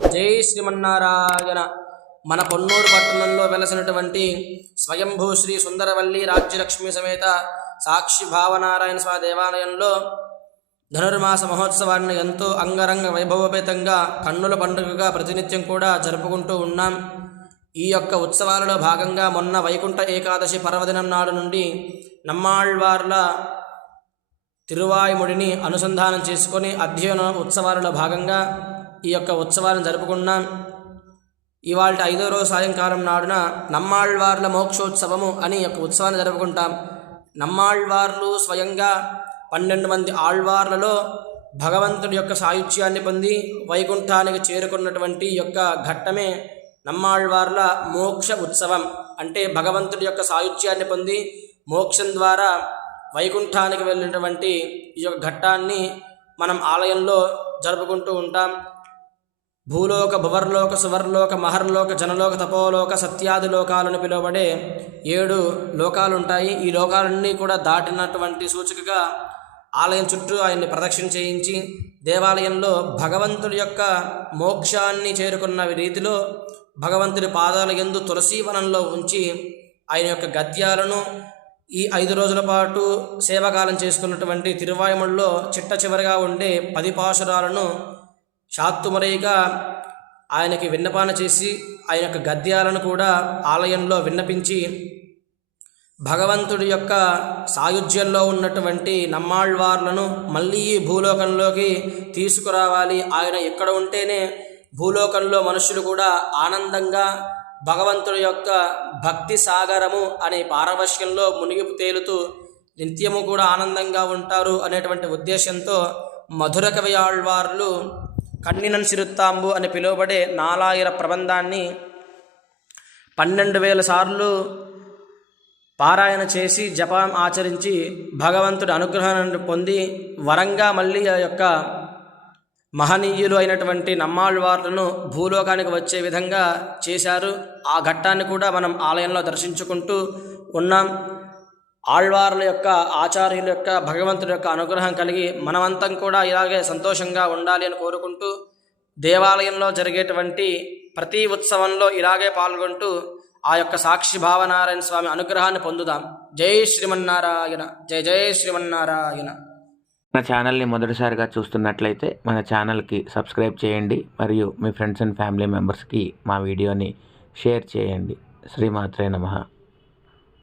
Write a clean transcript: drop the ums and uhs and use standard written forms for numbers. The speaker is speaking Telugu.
జై శ్రీమన్నారాయణ. మన పొన్నూరు పట్టణంలో వెలసినటువంటి స్వయంభూ శ్రీ సుందరవల్లి రాజ్యలక్ష్మి సమేత సాక్షి భావనారాయణ స్వామి దేవాలయంలో ధనుర్మాస మహోత్సవాన్ని ఎంతో అంగరంగ వైభవపేతంగా కన్నుల పండుగగా ప్రతినిత్యం కూడా జరుపుకుంటూ ఉన్నాం. ఈ యొక్క ఉత్సవాలలో భాగంగా మొన్న వైకుంఠ ఏకాదశి పర్వదినం నాడు నుండి నమ్మాళ్వార్ల తిరువాయుముడిని అనుసంధానం చేసుకొని అధ్యయన ఉత్సవాలలో భాగంగా ఈ యొక్క ఉత్సవాలను జరుపుకున్నాం. ఇవాళ 5వ రోజు సాయంకాలం నాడున నమ్మాళ్వార్ల మోక్షోత్సవము అని యొక్క ఉత్సవాన్ని జరుపుకుంటాం. నమ్మాళ్వార్లు స్వయంగా 12 మంది ఆళ్వార్లలో భగవంతుడి యొక్క సాయుధ్యాన్ని పొంది వైకుంఠానికి చేరుకున్నటువంటి యొక్క ఘట్టమే నమ్మాళ్వార్ల మోక్ష ఉత్సవం. అంటే భగవంతుడి యొక్క సాయుధ్యాన్ని పొంది మోక్షం ద్వారా వైకుంఠానికి వెళ్ళినటువంటి ఈ యొక్క ఘట్టాన్ని మనం ఆలయంలో జరుపుకుంటూ ఉంటాం. భూలోక, భువర్లోక, సువర్లోక, మహర్లోక, జనలోక, తపోలోక, సత్యాది లోకాలను పిలువబడే 7 లోకాలు ఉంటాయి. ఈ లోకాలన్నీ కూడా దాటినటువంటి సూచికగా ఆలయం చుట్టూ ఆయన్ని ప్రదక్షిణ చేయించి దేవాలయంలో భగవంతుడి యొక్క మోక్షాన్ని చేరుకున్న రీతిలో భగవంతుడి పాదాల యందు తులసీవనంలో ఉంచి ఆయన యొక్క గద్యాలను ఈ 5 రోజుల పాటు సేవకాలం చేసుకున్నటువంటి తిరువాయుముడిలో చిట్ట చివరిగా ఉండే 10 పాశురాలను శాత్తుమరైగా ఆయనకి విన్నపాన చేసి ఆయన యొక్క గద్యాలను కూడా ఆలయంలో విన్నపించి భగవంతుడి యొక్క సాయుధ్యంలో ఉన్నటువంటి నమ్మాళ్వార్లను మళ్ళీ ఈ భూలోకంలోకి తీసుకురావాలి. ఆయన ఎక్కడ ఉంటేనే భూలోకంలో మనుషులు కూడా ఆనందంగా భగవంతుడి యొక్క భక్తి సాగరము అనే పారవశ్యంలో మునిగి తేలుతూ నిత్యము కూడా ఆనందంగా ఉంటారు అనేటువంటి ఉద్దేశంతో మధుర కవి ఆళ్వార్లు కన్నినన్ సిరుత్తాంబు అని పిలువబడే 4000 ప్రబంధాన్ని 12,000 సార్లు పారాయణ చేసి జపం ఆచరించి భగవంతుడి అనుగ్రహాన్ని పొంది వరంగా మళ్ళీ ఆ యొక్క మహనీయులు అయినటువంటి నమ్మాళ్వార్లను భూలోకానికి వచ్చే విధంగా చేశారు. ఆ ఘట్టాన్ని కూడా మనం ఆలయంలో దర్శించుకుంటూ ఉన్నాం. ఆళ్వార్ల యొక్క ఆచార్యుల యొక్క భగవంతుడి యొక్క అనుగ్రహం కలిగి మనమంతం కూడా ఇలాగే సంతోషంగా ఉండాలి అని కోరుకుంటూ దేవాలయంలో జరిగేటువంటి ప్రతి ఉత్సవంలో ఇలాగే పాల్గొంటూ ఆ యొక్క సాక్షి భావనారాయణ స్వామి అనుగ్రహాన్ని పొందుదాం. జై శ్రీమన్నారాయణ. జై జై శ్రీమన్నారాయణ. మన ఛానల్ని మొదటిసారిగా చూస్తున్నట్లయితే మన ఛానల్కి సబ్స్క్రైబ్ చేయండి మరియు మీ ఫ్రెండ్స్ అండ్ ఫ్యామిలీ మెంబర్స్కి మా వీడియోని షేర్ చేయండి. శ్రీమాత్రే నమః.